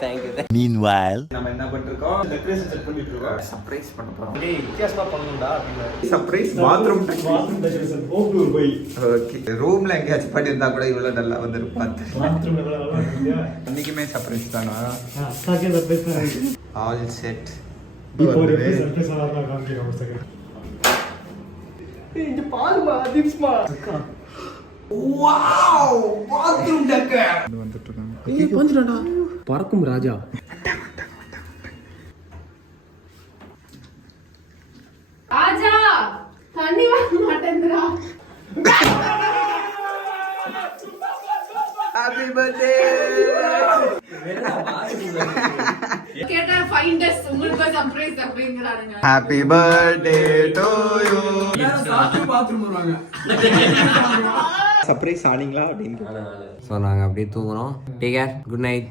Thank you. Meanwhile, நம்ம என்ன பண்ணிருக்கோம்? டெக்கரேஷன் செட் பண்ணிட்டு இருக்கோம். சர்ப்ரைஸ் பண்ண போறோம். டேய் வித்தியாசமா பண்ணனும்டா அப்படினா. சர்ப்ரைஸ் பாத்ரூம் டெக்கரேஷன் ஓப்ளூர் போய். ஓகே. ரூம்ல எங்கயாச்சும் பண்ணிருந்தா கூட இவ்வளவு நல்லா வந்திருப்பான். பாத்ரூம்ல நல்லா இருந்தியா? இன்னைக்குமே சர்ப்ரைஸ் தானா? காக்கே சர்ப்ரைஸ் பண்ணி. All set. இப்போ ஒரு சர்ப்ரைஸ் ஆனா காமிக்கிறேன் ஒரு செகண்ட். இங்க பாருமா தீப்ஸ்மா. வாவ்! Bathroom decker. வந்துட்டு இருக்காங்க. ஏய் கொஞ்சடா. பறக்கும் ராஜா. ராஜா தண்ணி வர மாட்டேங்கறா. Happy birthday. கேட்டா ஃபைண்டஸ் உங்களுக்கு சர்ப்ரைஸ் அப்படிங்கறானுங்க. Happy birthday to you. Bathroom வருவாங்க. சர்ப்ரைஸ் ஆனீங்களா அப்படின்னு. ஸோ நாங்கள் அப்படியே தூங்குறோம். Take care, good night.